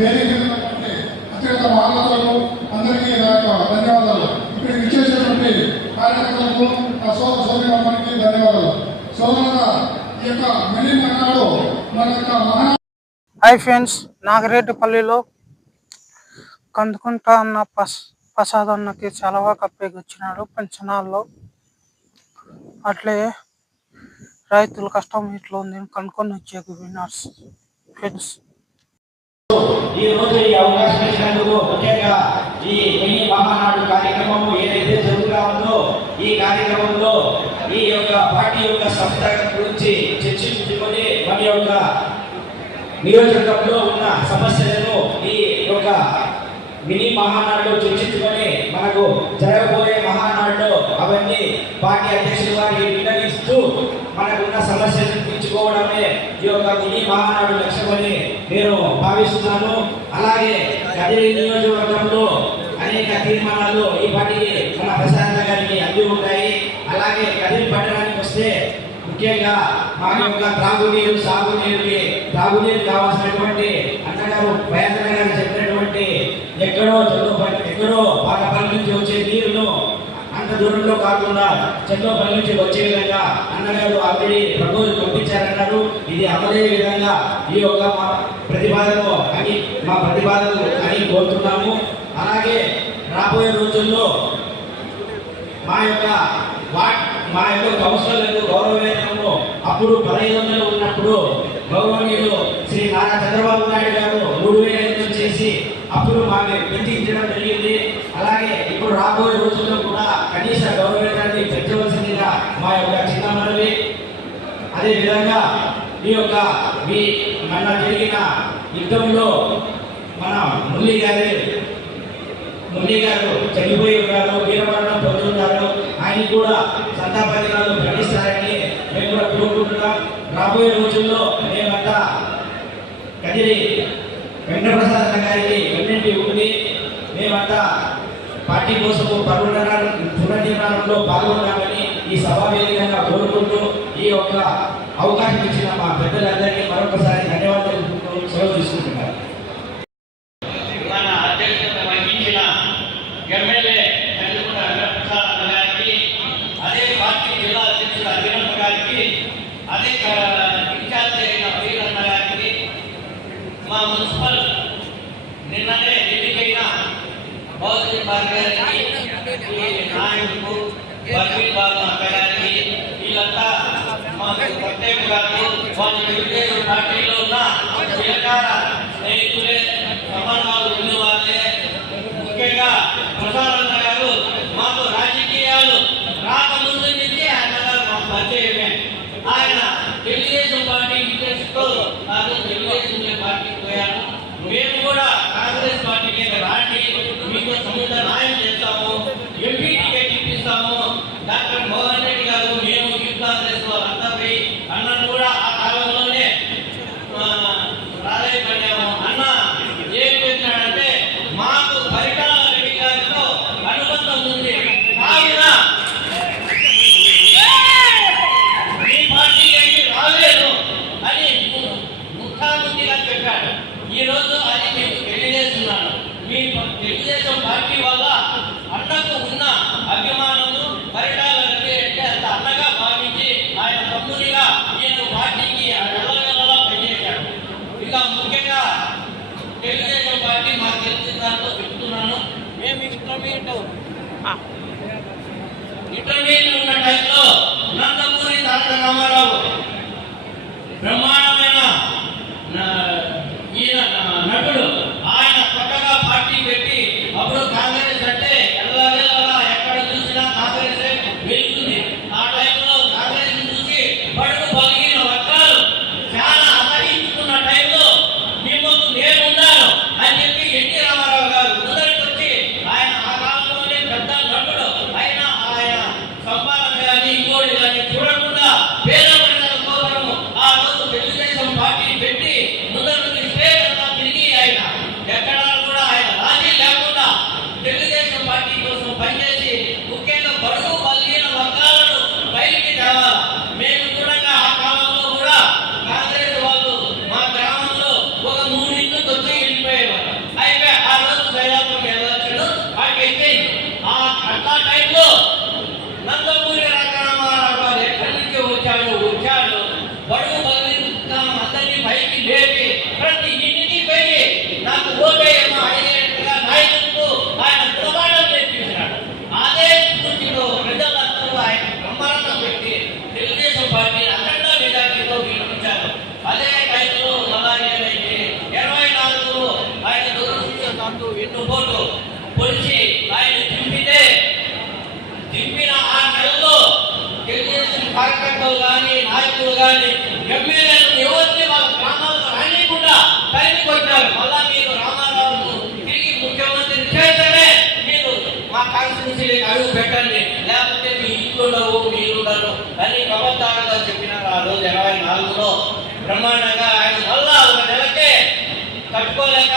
వేదిక అత్యంత మహానులకు అందరికీ నా యొక్క ధన్యవాదాలు. ఇక్కడ విచ్చేసినటువంటి కార్యకర్తలకు నా సోదర సోదరిమణులకి ధన్యవాదాలు. సోదరుల ఈ యొక్క మినీ మన్నాడు మన యొక్క మహా. హాయ్ ఫ్రెండ్స్, నాగరేటిపల్లిలో కందుకుంటా అన్న ప్రసాద్ అన్నకి చాలా కప్పేకి వచ్చినాడు పెన్షనాల్లో. అట్లే రైతుల కష్టం ఇట్లా ఉంది కనుక్కొని వచ్చేకి విన్నర్స్ ఫ్రెండ్స్. ఈ రోజు ఈ అవకాశం ఇచ్చినందుకు ముఖ్యంగా ఈ మినీ మహానాడు కార్యక్రమం ఏదైతే జరుగుతా ఉందో ఈ కార్యక్రమంలో ఈ యొక్క పార్టీ యొక్క సంస్థల గురించి చర్చించుకొని మన యొక్క నియోజకవర్గంలో ఉన్న సమస్యలను ఈ యొక్క మినీ మహానాడులో చర్చించుకొని మనకు జరగబోయే మహానాడులో అవన్నీ పార్టీ అధ్యక్షుల వారికి విన్నవిస్తూ మనకున్న సమస్యలను తీర్చుకోవడమే ఈ యొక్క మినీ మహానాడు లక్ష్యమని నేను భావిస్తున్నాను. అలాగే కదిరి నియోజకవర్గంలో అనేక తీర్మానాలు ఈ పార్టీకి మన ప్రసాద్ గారికి అంది ఉంటాయి. అలాగే కదిరి పట్టణానికి వస్తే ముఖ్యంగా మా యొక్క త్రాగునీరు త్రాగునీరు కావాల్సినటువంటి అన్నగారు ప్రయాసన గారు చెప్పినటువంటి ఎక్కడో పాతపల్లి నుంచి వచ్చే నీరును అంత దూరంలో కాకుండా చెట్లపల్లి నుంచి వచ్చే విధంగా అన్నగారు ఆల్రెడీ ప్రపోజల్ పంపించారన్నారు. ఇది అమలయ్యే విధంగా ఈ యొక్క మా ప్రతిపాదనలు అని కోరుతున్నాము. అలాగే రాబోయే రోజుల్లో మా యొక్క కౌన్సిలర్లకు గౌరవవేతనము అప్పుడు 1500 ఉన్నప్పుడు గౌరవనీయులు శ్రీ నారా చంద్రబాబు నాయుడు గారు 3500 చేసి అప్పుడు మాకు పెంచించడం జరిగింది. అలాగే ఇప్పుడు రాబోయే రోజుల్లో కూడా కనీస గౌరవవేతనాన్ని పెంచవలసిందిగా మా యొక్క చిన్న మనవి. అదేవిధంగా ఈ యొక్క మన జరిగిన యుద్ధంలో మన మురళి గారు చనిపోయి ఉన్నారు, వీరమరణం పొందుతున్నారు. ఆయన కూడా సంతాపదినాలు ప్రకటిస్తారని మేము కూడా కోరుకుంటున్నాం. రాబోయే రోజుల్లో మేమంతా కదిరి వెంకటప్రసాద్ గారికి వెన్నంటి ఉండి మేమంతా పార్టీ కోసము పునర్నిర్మాణంలో పాల్గొన్నామని ఈ సభా వేదికగా కోరుకుంటూ ఈ యొక్క అవకాశం ఇచ్చిన మా పెద్దలందరికీ మరొకసారి ధన్యవాదాలు సెలవు తీసుకుంటున్నారు. మన అధ్యక్షత వహించిన ఎమ్మెల్యే కందుకుంట ప్రసాద్ గారికి, అదే పార్టీ జిల్లా అధ్యక్షుడు అభినవ్ గారికి, అదే ఇన్ఛార్జ్ అయిన వీరన్న గారికి, మా మున్సిపల్ నిన్ననే ఎన్నికైన బౌద్ధ గారికి, నాయకులకు బర్బీల్ బాబు గారికి, వీళ్ళంతా మాకు ప్రత్యేకంగా వాళ్ళ తెలుగుదేశం పార్టీలో ఉన్న చిరకాల స్నేహితులే, సమానాలు ఉన్నవాళ్ళే. ముఖ్యంగా ప్రసాద్ గారు మాకు రాజకీయాలు రాకముందు నుంచి ఆయన మాకు పరిచయమే. ఆయన తెలుగుదేశం పార్టీ ఇంట్రెస్ట్తో నాకు తెలుగుదేశం పార్టీకి పోయాను. మేము కూడా కాంగ్రెస్ పార్టీకి రాండి, మీకు సముద్ర న్యాయం చేస్తాము, ఎంపీ టికెట్ ఇప్పిస్తాము. డాక్టర్ మోహన్ రెడ్డి గారు మేము యూత్ కాంగ్రెస్ వాళ్ళంతా పోయి అన్నను కూడా ఆ కాలంలోనే ప్రాధాన్యపడ్డాము. అన్న ఏం చెప్పినాడంటే మాకు పరిటాల రెడ్డి గారితో అనుబంధం ఉంది, కావున మీ పార్టీ అయితే రాలేదు అని ముఖ్యమంత్రిగా చెప్పాడు. ఈ రోజు అది మీకు తెలియజేస్తున్నాను. మీ తెలుగుదేశం పార్టీ వల్ల అన్నకు ఉన్న అభిమానము పరిటాల రెడ్డి అంటే అంత అన్నగా భావించి ఆయన తమ్మునిగా నేను పార్టీకి ఎల్లవెల్లలా పనిచేశాడు. ఇక ముఖ్యంగా తెలుగుదేశం పార్టీ మాకు తెలిసిన దాంతో చెప్తున్నాను. మేము ఇంటర్మీడియట్ ఉన్న టైంలో నందమూరి తారక రామారావు బ్రహ్మాండమైన ఈయన నటుడు, ఆయన కొత్తగా పార్టీ పెట్టి అప్పుడు కాంగ్రెస్ అంటే ఎల్లవెల్లలా ఎక్కడ చూసినా కాంగ్రెస్ వెళ్తుంది. ఆ టైంలో కాంగ్రెస్ చూసి బడుగు బలిగిన వర్గాలు చాలా అసహించుకున్న టైంలో మేము నేనున్నాను అని చెప్పి ఎన్టీ రామారావు గారు ముందరికి వచ్చి ఆయన ఆ కాలంలోనే పెద్ద నటుడు అయినా ఆయన సంపాదన కానీ ఇంకోటి కానీ చూడకుండా పేద ప్రజల కోసము ఆ రోజు తెలుగుదేశం పార్టీ పెట్టి ముందర పోటు పొడిచి ఆయన దింపిన ఆ నెలలో తెలుగుదేశం కార్యకర్తలు కానీ నాయకులు కానీ ఎమ్మెల్యేలు ఎవరిని వాళ్ళ గ్రామాల్లో రానికుండా తరిమి కొట్టారు. మళ్ళా మీరు రామారావును తిరిగి ముఖ్యమంత్రిని చేస్తేనే మీరు మా కాన్స్టిట్యూన్సీకి అడుగు పెట్టండి, లేకపోతే మీ ఇల్లుండవు మీరుండరు అని కబద్దారుగా చెప్పినారు. ఆ రోజు 24లో బ్రహ్మాండంగా ఆయన మళ్ళా ఒక నెలకే తట్టుకోలేక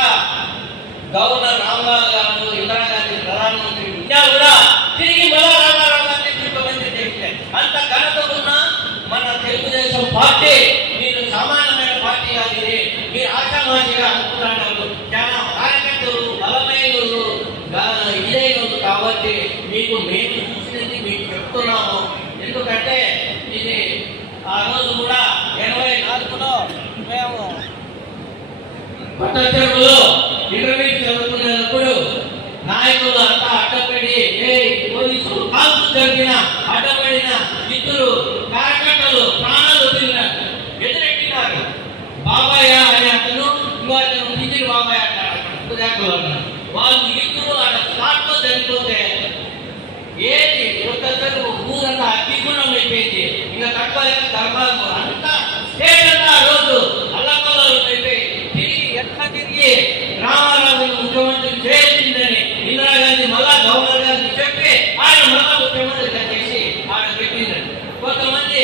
గవర్నర్ రామ్లాల్ గారు, ఇందిరాగాంధీ ప్రధానమంత్రి ఉన్నా కూడా తిరిగి మళ్ళా రామారావు గారిని ముఖ్యమంత్రి చేస్తే అంత ఘనత ఉన్న మన తెలుగుదేశం పార్టీ మీరు సామాన్యమైన పార్టీ కాదు, మీరు ఆశామాషిగా అనుకుంటున్నారు. చాలా కార్యకర్తలు బలమైన ఇదైన కాబట్టి మీకు మేము చూసినది మీకు చెప్తున్నాము. ఎందుకంటే ఇది ఆ రోజు కూడా 84లో మేము పట్టచెరువులో ఇంటర్వ్యూ చదువుకునేటప్పుడు నాయకులు అంతా అడ్డపడి పోలీసులు కాల్పు జరిగిన అడ్డపడిన ఇద్దరు కార్యకర్తలు ప్రాణాలు ఎదురెట్టినారు. బాబాయ్ అనే అతను ఇంకో అతను నిజి బాబాయ్ అంటారు. వాళ్ళు ఇద్దరు ఆడ స్పాట్లో చనిపోతే ఏది ఒక్కసారి ఊరంతా అగ్నిగుణం అయిపోయింది. ఇంకా తక్కువ ధర్మాలు అంతా స్టేట్ అంతా రోజు అల్లకల్లాలు అయిపోయి తిరిగి రామారావు ముఖ్యమంత్రి చేసిందని ఇందిరాగాంధీ మళ్ళా గవర్నర్ గారికి చెప్పి ఆయన మళ్ళా ముఖ్యమంత్రి చేసి ఆయన పెట్టిందని. కొంతమంది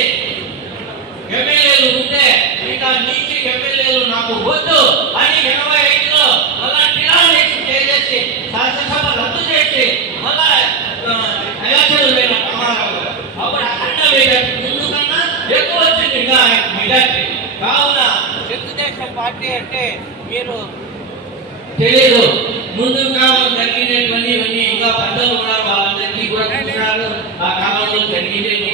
ఎమ్మెల్యేలు ఉంటే ఇంకా నీచి ఎమ్మెల్యేలు నాకు వద్దు అని 85లో మళ్ళా టిరానిక్స్ చేసేసి శాసనసభ రద్దు చేసి మళ్ళా ఎలక్షన్లు పోయిన రామారావు గారు అప్పుడు అఖండ మెజార్టీ ముందు కన్నా ఎక్కువ వచ్చింది ఇంకా మెజార్టీ. కావున తెలుగుదేశం పార్టీ అంటే మీరు తెలియదు. ముందు కాలం జరిగినటువంటి ఇంకా పెద్దలు ఉన్నారు, వాళ్ళందరికీ కూడా చూసినారు. ఆ కాలంలో జరిగినవి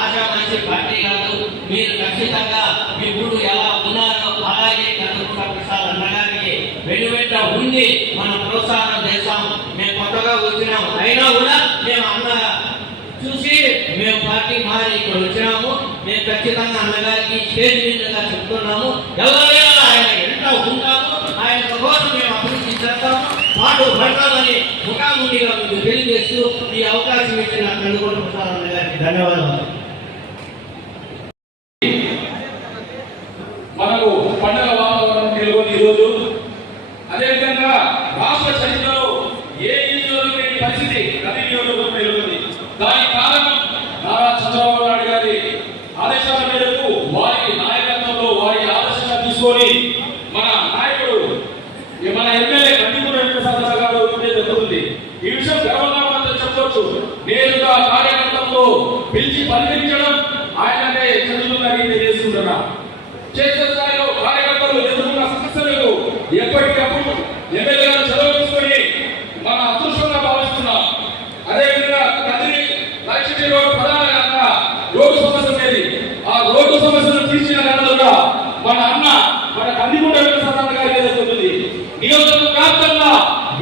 ఆశామాషి పార్టీ కాదు. మీరు ఖచ్చితంగా మీ ఊరు ఎలా ఉన్నారో అలాగే కనుక ప్రసాద్ అన్నగారికి వెనువెంట ఉండి మనం ప్రోత్సాహం చేస్తాం. మేము కొత్తగా వచ్చినాము, అయినా కూడా మేము అన్న చూసి మేము పార్టీ మారి ఇక్కడ వచ్చినాము. మేము ఖచ్చితంగా అన్నగారికి స్టేజ్ మీదుగా చెప్తున్నాము, ఎవరైనా ఆయన ఎంత ఉంటాము, ఆయన కోసం మేము అభివృద్ధి చేస్తాము, పాటు పడతామని ముఖాముఖిగా మీకు తెలియజేస్తూ ఈ అవకాశం ఇచ్చిన కనుగోలు ప్రసాద్ అన్నగారికి ధన్యవాదాలు. మనకు పండుగ వాతావరణం నెలకొని ఈరోజు అదేవిధంగా రాష్ట్ర చరిత్రలో ఏ నియోజకవర్గం లేని పరిస్థితి ప్రతి నియోజకవర్గం నెలకొంది. దానికి కారణం నారా చంద్రబాబు నాయుడు గారి ఆదేశాల మేరకు వారి నాయకత్వంలో వారి ఆదేశాలు తీసుకొని మన నాయకుడు మన ఎమ్మెల్యే కంటిపూడి వెంకటేశ్వర గారు జరుగుతుంది. ఈ విషయం గర్వంగా మనం చెప్పవచ్చు. నేరుగా కార్యకర్తల్లో పిలిచి పలికించడం ఆయననే చదువుతుందని తెలియజేస్తున్నా. క్షేత్ర స్థాయిలో కార్యకర్తలు ఎదుర్కొన్న సమస్యలకు ఎప్పటికప్పుడు ఎమ్మెల్యే గారు చదువు తీసుకొని మన అదృష్టంగా భావిస్తున్నాం. అదేవిధంగా కదిరి లక్ష్మీ రోడ్డు ప్రధానంగా రోడ్డు సమస్య ఉండేది. ఆ రోడ్డు సమస్యను తీర్చిన ఘనతగా మన అన్న మన కందిపూడి వెంకటేశ్వర గారికి జరుగుతుంది. నియోజకవర్గ వ్యాప్తంగా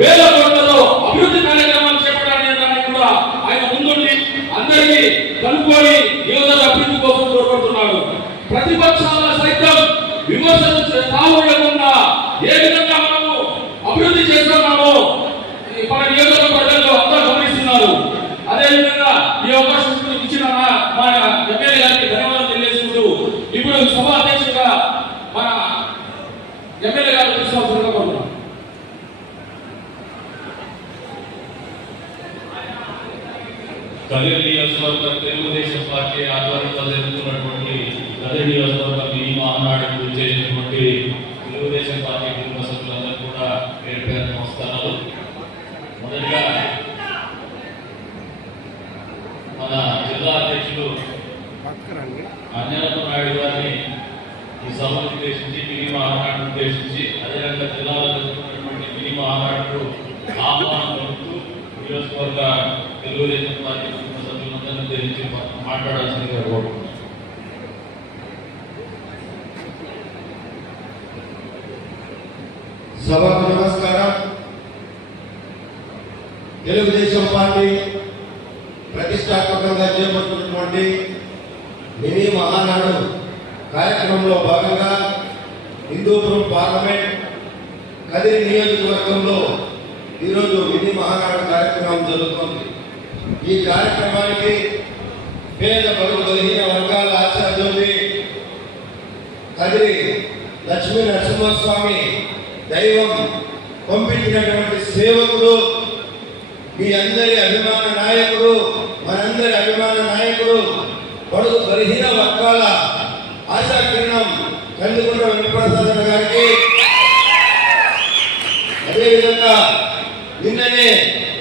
వేల కోట్లతో అభివృద్ధి కార్యక్రమాలు చేపట్టడానికి కూడా ఆయన ముందుండి అందరికీ కలుపుకొని నియోజకవర్గ అభివృద్ధి కోసం తోడ్పడుతున్నాడు. ప్రతిపక్షాల సైతం విమర్శలు తాగకుండా ఏ విధంగా మనము అభివృద్ధి చేస్తున్నామో మన నియోజకవర్గ ప్రజలు అందరూ గమనిస్తున్నారు. అదేవిధంగా ఈ అవకాశం ఇచ్చిన మా ఎమ్మెల్యే గారికి ధన్యవాదాలు తెలియజేసుకుంటూ ఇప్పుడు సభ అధ్యక్షుడిగా మన ఎమ్మెల్యే గారు తీసుకోవాల్సిందిగా కోరుతున్నాం. కదిరి నియోజకవర్గ తెలుగుదేశం పార్టీ ఆధ్వర్యంలో జరుగుతున్నటువంటి కదిరి నియోజకవర్గ మినీ మహానాడుకు చేసినటువంటి తెలుగుదేశం పార్టీ కుటుంబ సభ్యులందరూ కూడా పేరు పేరు నమస్కారాలు. మొదటిగా మన జిల్లా అధ్యక్షులు అంజనప్ప నాయుడు గారిని ఈ సభను ఉద్దేశించి మినీ మహానాడును ఉద్దేశించి అదేవిధంగా జిల్లాలో జరుగుతున్నటువంటి మినీ మహానాడుకు ఆహ్వానం పలుకుతూ నియోజకవర్గ తెలుగుదేశం పార్టీ కుటుంబ సభ్యులందరినీ ఉద్దేశించి మాట్లాడాల్సిందిగా కోరుకుంటున్నాను. సభకు నమస్కారం. తెలుగుదేశం పార్టీ ప్రతిష్టాత్మకంగా చేపడుతున్నటువంటి మినీ మహానాడు కార్యక్రమంలో భాగంగా హిందూపురం పార్లమెంట్ కదిరి నియోజకవర్గంలో ఈరోజు మినీ మహానాడు కార్యక్రమం జరుగుతుంది. ఈ కార్యక్రమానికి పేద బడుగు బలహీన వర్గాల ఆచార్యులు కదిరి లక్ష్మీ నరసింహస్వామి దైవం పంపించినటువంటి సేవకుడు, మీ అందరి అభిమాన నాయకుడు, మనందరి అభిమాన నాయకుడు, బడుగు బలహీన వర్గాల ఆశా కిరణం కందుకుంట వెంకటప్రసాద్ గారికి, అదేవిధంగా నిన్ననే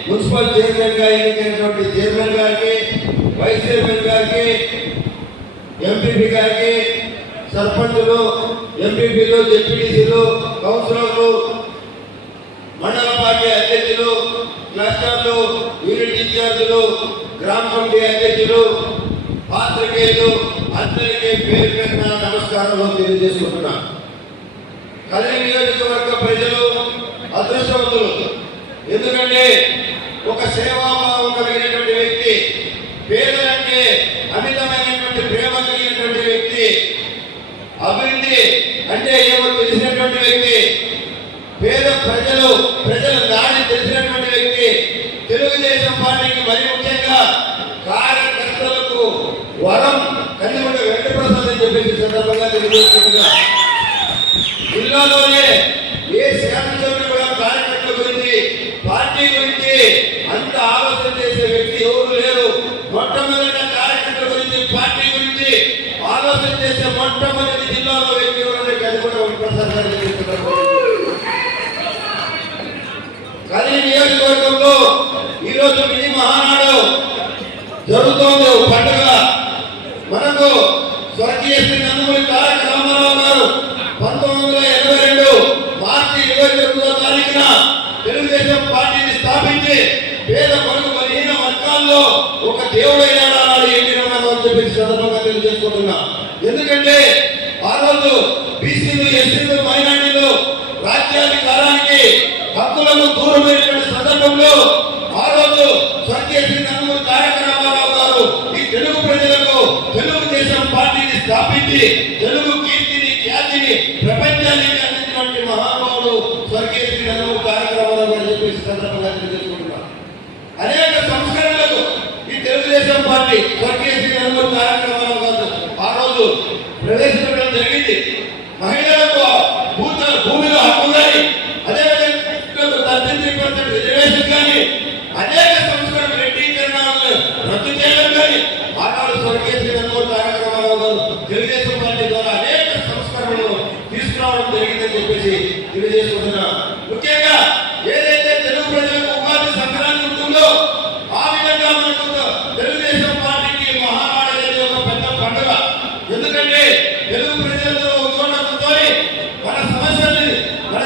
మున్సిపల్ చైర్మన్ గా ఎన్నికైనటువంటి చైర్మన్ గారికి, వైస్ చైర్మన్ గారికి, ఎంపీపీ గారికి, సర్పంచులు, ఎంపీపీలు, జెడ్పీటీసీలు, కౌన్సిలర్లు, మండల పార్టీ అధ్యక్షులు, క్లస్టర్లు, యూనిట్ ఇన్ఛార్జీలు, గ్రామ కమిటీ అధ్యక్షులు, పాత్రికేయులు అందరికీ పేరు పేరున నమస్కారాలు తెలియజేసుకుంటున్నా. కదిరి నియోజకవర్గ ప్రజలు అదృష్టవంతులు. ఎందుకంటే ఒక సేవాభావం కలిగినటువంటి వ్యక్తి, పేదలంటే అమితమైనటువంటి ప్రేమ కలిగినటువంటి వ్యక్తి, అభివృద్ధి అంటే ఏమో తెలిసినటువంటి వ్యక్తి, పేద ప్రజల దాడి తెలిసినటువంటి వ్యక్తి, తెలుగుదేశం పార్టీకి మరి ముఖ్యంగా కార్యకర్తలకు వరం కందుకుంట వెంకటప్రసాద్ అని చెప్పేసి సందర్భంగా తెలియజేస్తున్నా. జిల్లాలోనే ఏ శాసనసభ్యులు కూడా కార్యకర్తల గురించి, పార్టీ గురించి అంత ఆలోచన చేసే వ్యక్తి ఎవరు లేరు. మొట్టమొదటి కార్యకర్తల గురించి, పార్టీ గురించి ఆలోచన చేసే మొట్టమొదటి జిల్లాలో వ్యక్తి ఎవరంటే కందుకుంట వెంకటప్రసాద్ గారు చెప్తున్నారు. కదిరి నియోజకవర్గంలో ఈరోజు మినీ మహానాడు జరుగుతోంది. పండుగ మనకు స్వర్గీయ శ్రీ నందమూరి తారక రామారావు గారు 1982 మార్చి 29వ తారీఖున తెలుగుదేశం పార్టీని స్థాపించి పేద బడుగు బలహీన వర్గాల్లో ఒక దేవుడైనాడు అన్నాడు ఎన్టీ రామారావు అని చెప్పి సందర్భంగా తెలియజేసుకుంటున్నా. ఎందుకంటే ఆ రోజు బీసీలు, ఎస్సీలు, మైనార్టీలు రాజ్యాధికారానికి హక్కులకు దూరమైనటువంటి సందర్భంలో ఆ రోజు స్వర్గీయ శ్రీ నందమూరి తారక రామారావు గారు ఈ తెలుగు ప్రజలకు తెలుగుదేశం పార్టీని స్థాపించి తెలుగు కీర్తిని, ఖ్యాతిని ప్రపంచానికి అందించినటువంటి మహానుభావుడు స్వర్గీయ శ్రీ నందమూరి తారక రామారావు గారు చెప్పేసి సందర్భంగా తెలియజేసుకుంటున్నారు. అనేక సంస్కరణలకు ఈ తెలుగుదేశం పార్టీ స్వర్గీయ శ్రీ నందమూరి తారక రామారావు గారు ఆ రోజు ప్రవేశపెట్టడం జరిగింది. మహిళలకు భూమిలో హక్కు కానీ, అదేవిధంగా 33% రిజర్వేషన్ కానీ, అనేక సంస్కరణ రెడ్డీకరణను రద్దు చేయడం కానీ ఆనాడు స్వర్గీయ శ్రీ నందమూరి తారక రామారావు గారు తెలుగుదేశం పార్టీ ద్వారా అనేక సంస్కరణలు తీసుకురావడం జరిగిందని చెప్పేసి తెలియజేసుకుంటున్నా. ముఖ్యంగా ఏదైతే తెలుగు ప్రజలకు ఉపాధి సంక్రాంతి ఉంటుందో ఆ విధంగా మనకు తెలుగుదేశం పార్టీకి మహానాడు అనేది ఒక పెద్ద పండుగ. ఎందుకంటే తెలుగు ప్రజలతో ఉద్యోగంతో మన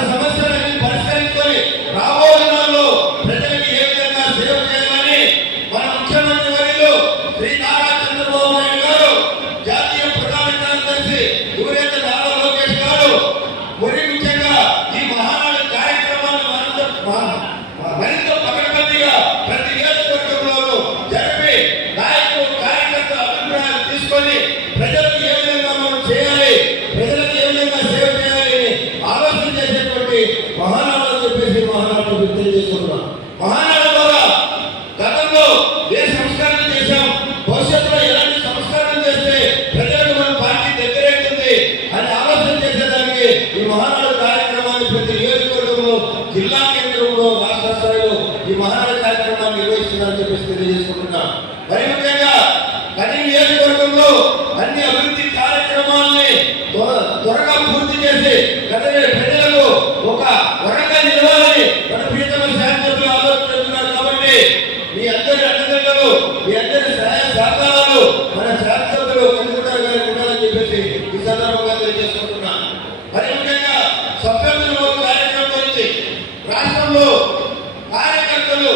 సమస్యలని పరిష్కరించుకొని రాబోయే నాళ్ళు ప్రజలకు ఏ విధంగా సేవ చేయాలని మన ముఖ్యమంత్రి వర్యులు శ్రీ నారా చంద్రబాబు నాయుడు గారు, జాతీయ ప్రధాన కార్యదర్శి యువనేత నారా లోకేష్ గారు మరి ముఖ్యంగా ఈ మహానాడు కార్యక్రమాన్ని మరింత పకడ్బందీగా ప్రతి నియోజకవర్గంలోనూ జరిపి నాయకులు, కార్యకర్తల అభిప్రాయాలు తీసుకొని ప్రజలకు ఏ విధంగా మనం చేయాలి, ప్రజలకు ఏ విధంగా సేవ చేయాలి ఆలోచన చేసేటువంటి మహానాడు అని చెప్పేసి మహానాడు తెలియజేసుకుంటున్నాం. మహానాడు ద్వారా గతంలో ఏ సంస్కరణ చేశాం, భవిష్యత్తులో ఎలాంటి సంస్కరణ చేస్తే ప్రజలకు మన పార్టీ దగ్గరేస్తుంది అని ఆలోచన చేసేదానికి ఈ మహానాడు కార్యక్రమాన్ని ప్రతి నియోజకవర్గంలో, జిల్లా కేంద్రంలో, రాష్ట్ర స్థాయిలో ఈ మహానాడు కార్యక్రమాన్ని నిర్వహిస్తున్నారని చెప్పేసి తెలియజేసుకుంటున్నాం. మరి ముఖ్యంగా కదిరి నియోజకవర్గంలో అన్ని అభివృద్ధి కార్యక్రమాలని త్వరగా పూర్తి చేసి కదిరి ప్రజలకు ఒక వరంగా నిలవాలని మన ప్రియతమ శాసనసభ్యులు ఆలోచిస్తున్నారు. కాబట్టి మీ అందరి అండదండలు, మీ అందరి సహాయ సహకారాలు మన శాసనసభ్యులు కందుకుంట గారికి ఉండాలని చెప్పేసి ఈ సందర్భంగా తెలియజేసుకుంటున్నా. మరి ముఖ్యంగా సభ్యులు కార్యక్రమం గురించి రాష్ట్రంలో కార్యకర్తలు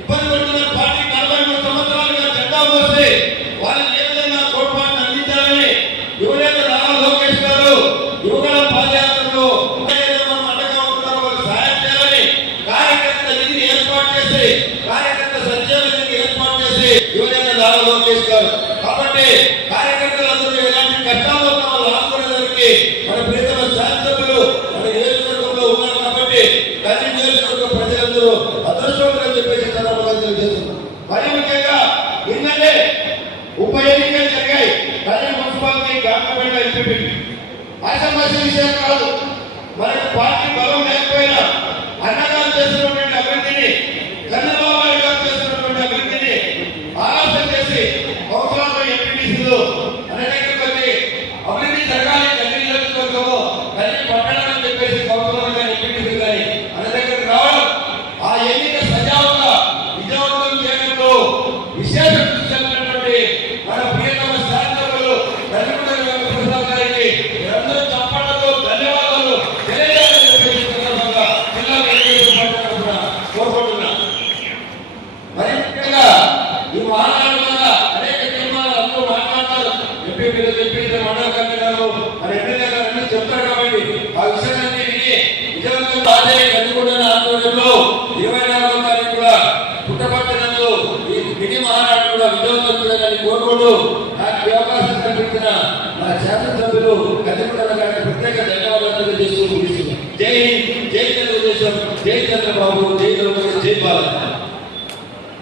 ఇబ్బంది పడుతున్న పార్టీ 43 సంవత్సరాలుగా జెండా మోసి వాళ్ళని ఏ విధంగా తోడ్పాటును అందించాలని యువనేత నారా లోకేష్ గారు యువగల పాదయాత్రలో మనం అండగా ఉంటున్నారు, వాళ్ళకి సహాయం చేయాలని కార్యకర్త నిధిని ఏర్పాటు చేసి, కార్యకర్త సంక్షేమ నిధిని ఏర్పాటు చేసి యువనేత నారా లోకేష్ గారు. కాబట్టి కార్యకర్తలందరూ ఎలాంటి కష్టాలు ఉన్న వాళ్ళు ఆదుకునేదానికి మన ప్రియతమ శాసనసభ్యులు మన నియోజకవర్గంలో ఉన్నారు. కాబట్టి కదిరి నియోజకవర్గ ప్రజలందరూ చెప్పేసి సందర్భంగా తెలియజేస్తున్నాం. మరి ముఖ్యంగా నిన్ననే ఉప ఎన్నికలు జరిగాయి. కళ్యాణ మున్సిపాలిటీ గవర్నమెంట్ ఎంపీ అసమస్య విషయం కాదు. మనకు పార్టీ బలం లేకపోయినా అన్నగారు చేస్తున్నటువంటి అభివృద్ధిని, చంద్రబాబు నాయుడు గారు చేస్తున్నటువంటి అభివృద్ధిని ఆలోచన చేసి అవసరాలు ఎంపీటీసీలు అనేక కొద్ది అభివృద్ధి జరగాలి గల్లీ నియోజకవర్గంలో, గల్లీ పట్టణాలని చెప్పేసి కౌన్సిలర్ కానీ ఎంపీటీసీలు కానీ మన దగ్గరకు రావడం, ఆ ఎన్నిక సజావుగా విజయవంతం చేయడంలో విశేష కృషి చేసినటువంటి మన ప్రియతమ శాసనసభ్యులు నందికొండ వెంకటప్రసాద్ గారికి అందరూ చప్పట్లతో ధన్యవాదాలు తెలియజేయాలని చెప్పేసి సందర్భంగా జిల్లా తెలుగుదేశం పార్టీ తరఫున కోరుకుంటున్నా. మరి ముఖ్యంగా ఈ మహానాడు వల్ల అనేక తీర్మానాలు అందరూ మాట్లాడతారు. ఎంపీ మీద చెప్పి మండల కన్వీనర్లు మరి ఎమ్మెల్యే గారు అన్ని చెప్తారు. కాబట్టి ఆ విషయాన్ని విని విజయవంతం అదే నందికొండ ఆధ్వర్యంలో 24వ తారీఖు కూడా పుట్టపట్టణంలో ఈ మినీ మహానాడు కూడా విజయవంతం చేయాలని కోరుకుంటూ నాకు ఈ అవకాశం కల్పించిన మన శాసనసభ్యులు నందికొండ గారికి ప్రత్యేక ధన్యవాదాలు తెలియజేస్తూ ముగిస్తున్నాను. జై హింద్, జై తెలుగుదేశం, జై చంద్రబాబు, జై లోకేష్, జై బాలయ్య.